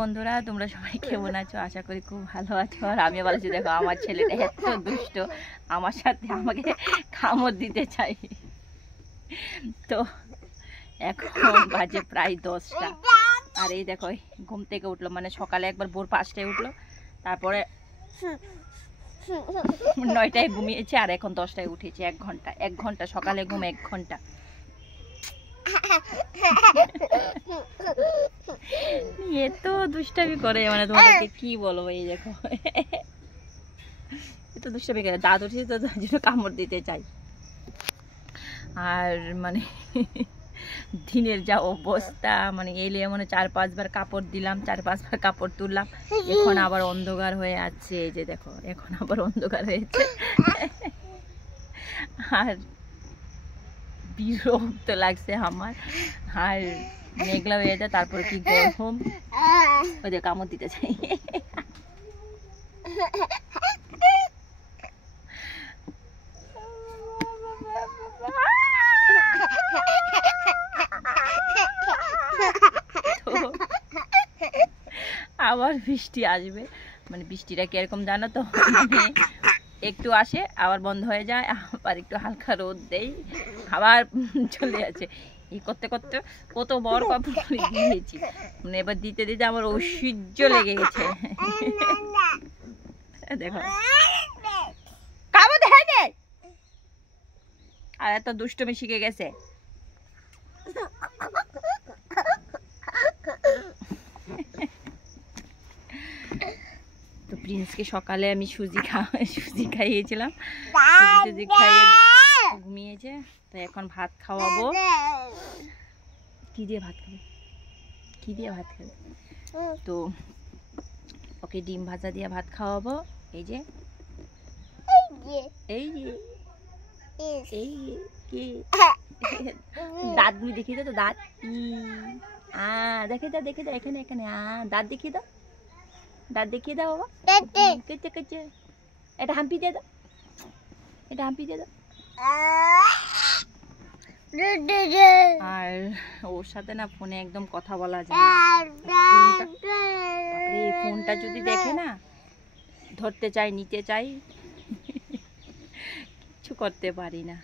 বন্ধুরা তোমরা সবাই কেমন আছো? আশা করি খুব ভালো আছো। আর আমি বলছি দেখো আমার ছেলেটা এত দুষ্ট, আমার সাথে আমাকে কামড় দিতে চাই। তো এখন বাজে প্রায় 10টা। আর এই দেখো ঘুম থেকে উঠলো, মানে সকালে একবার ভোর 5টায় উঠলো, তারপরে 9টায় ঘুমিয়েছে, আর এখন 10টায় উঠেছে। 1 ঘন্টা সকালে ঘুম, 1 ঘন্টা। এত দুষ্টামি করে, মানে তোমাদেরকে কি বলবো। এই দেখো এত দুষ্টামি করে, দাঁত উঠেছে তো তার জন্য কামড় দিতে চাই। আর মানে দিনের যা অবস্থা, মানে এলে মানে 4-5 বার কাপড় দিলাম, 4-5 বার কাপড় তুললাম। এখন আবার অন্ধকার হয়ে আছে, এই যে দেখো এখন আবার অন্ধকার হয়েছে। আর বিরক্ত লাগছে আমার। আর মেঘলা হয়ে যায়, তারপরে কি গরম, ওদের কামড় দিতে চাই। আবার বৃষ্টি আসবে, মানে বৃষ্টিটা কিরকম জানো তো, মানে একটু আসে আবার বন্ধ হয়ে যায়, আবার একটু হালকা রোদ দেই, আবার চলে আসে। এই করতে করতে কত বড় কাপড় দিয়েছি, মানে এবার দিতে দিতে আমার ঐশ্বর্য লেগে গেছে। দেখো কামড় দেয় নে, আর এত দুষ্টমি শিখে গেছে। তো প্রিন্সকে সকালে আমি সুজি খাইয়েছিলাম, সুজি খাইয়ে ঘুমিয়েছে। তো এখন ভাত খাওয়াবো। কি দিয়ে ভাত খাবে, কি দিয়ে ভাত খাবে? তো ওকে ডিম ভাজা দিয়ে ভাত খাওয়াবো। এই যে এই যে এই কি দাঁতগুলি দেখিয়ে দাও তো, দাঁত দেখে দাও, দেখে দাও, এখানে এখানে দাঁত দেখিয়ে দাও, দাঁত দেখিয়ে দাও বাবা। কেচে কেচে এটা হাম্পি দিয়ে দাও, এটা হাম্পি দিয়ে দাও। আর ওর সাথে না ফোনে একদম কথা বলা যায় না। ফোনটা যদি দেখে না, ধরতে চাই, নিতে চাই, কিছু করতে পারি না।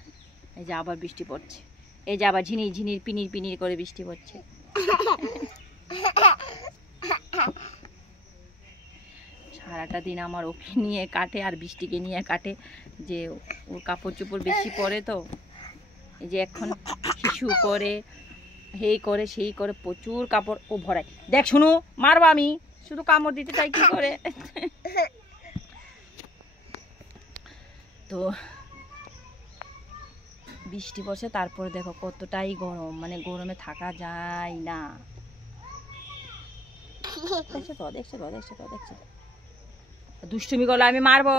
এই যে আবার বৃষ্টি পড়ছে, এই যে আবার ঝিনির ঝিনির পিনির পিনির করে বৃষ্টি পড়ছে। সারাটা দিন আমার ওকে নিয়ে কাটে আর বৃষ্টিকে নিয়ে কাটে, যে ওর কাপড় চোপড় বেশি পরে। তো এই যে এখন শিশু করে, হেই করে, সেই করে, প্রচুর কাপড় ও ভরায়। দেখ শুনু, মারবো আমি, শুধু কামড় দিতে চাই কি করে। তো বৃষ্টি পড়ছে, তারপরে দেখো কতটাই গরম, মানে গরমে থাকা যায় না। দেখছো তো, দেখছো তো, দেখছো তো, দেখছো তো। দুষ্টুমি করলে আমি মারবো।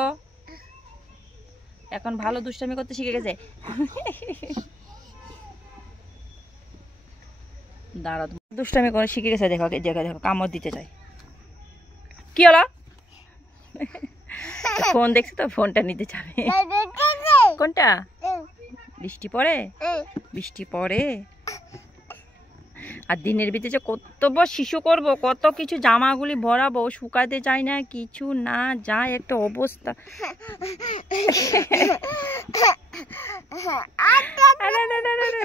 এখন ভালো দুষ্টুমি করতে শিখে গেছে। দাঁড়াও, দুষ্টুমি করে শিখে গেছে। দেখো দেখো দেখো, কামড় দিতে চাই। কি হলো? ফোন দেখছো তো, ফোনটা নিতে চাবে। কোনটা? বৃষ্টি পড়ে, বৃষ্টি পড়ে। আর দিনের ভিতরে যে কতবার শিশু করব, কত কিছু জামাগুলি ভরাবো, শুকাতে চাই না, কিছু না, যা একটা অবস্থা।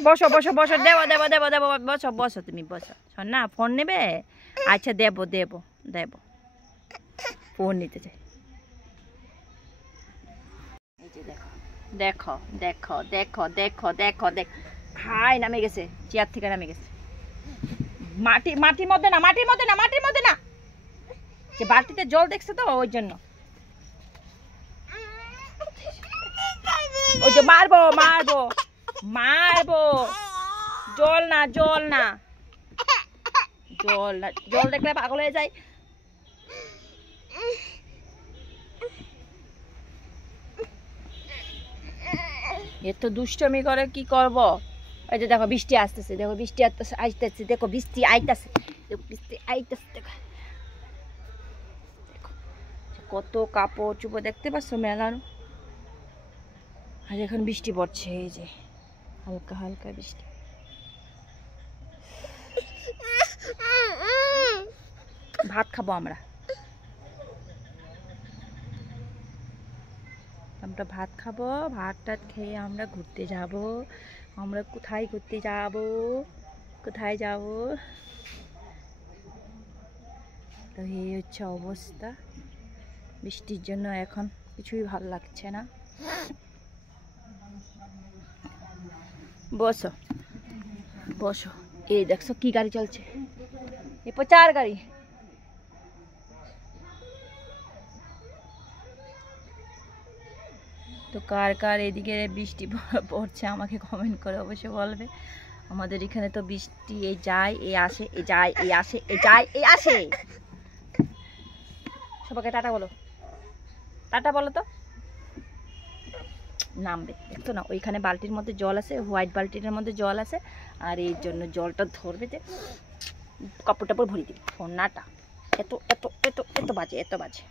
বসো বসো বসো, দেবো দেবো দেবো দেবো, বসো বসো, তুমি বসো। শোন না, ফোন নেবে? আচ্ছা দেবো দেবো দেবো, ফোন নিতে চাই। এই যে দেখো দেখো দেখো দেখো দেখো দেখো দেখো, হাই নামে গেছে, চেয়ার থেকে নামে গেছে। মাটির মধ্যে না, মাটির মধ্যে না, মাটির মধ্যে না, যে বালতিতে জল দেখছে তো ওই জন্য। ওই যে মারবো মারবো মারবো, জল না জল না, জল না, জল দেখলে পাগল হয়ে যায়। এত দুষ্টমি করে, কি করব। এই যে দেখো বৃষ্টি আসতেছে, দেখো বৃষ্টি আসতেছে, দেখো বৃষ্টি আইতাছে, দেখো বৃষ্টি আইতাছে। দেখো কত কাপড় চুপড় দেখতে পাচ্ছ মেলানো। আর এখন বৃষ্টি পড়ছে, এই যে হালকা হালকা বৃষ্টি। ভাত খাবো আমরা ভাত খাবো। ভাত টাত খেয়ে আমরা ঘুরতে যাব। আমরা কোথায় ঘুরতে যাব? কোথায় যাব? তো এই হচ্ছে অবস্থা। বৃষ্টির জন্য এখন কিছুই ভালো লাগছে না। বসো বসো। এই দেখছো কি গাড়ি চলছে? এ প্রচার গাড়ি। তো কার কার এদিকে বৃষ্টি পড়ছে আমাকে কমেন্ট করে অবশ্যই বলবে। আমাদের এখানে তো বৃষ্টি এই যায় এই আসে, এই যায় এই আসে, এই যায় এই আসে। সবাইকে টাটা বলো, টাটা বলো তো। নামবে দেখতো না, ওইখানে বালতির মধ্যে জল আছে, হোয়াইট বালতিটার মধ্যে জল আছে, আর এই জন্য জলটা ধরবে যে কাপড় টাপড় ভরি দিবে। ফোন নাটা এত এত এত এত বাজে, এত বাজে।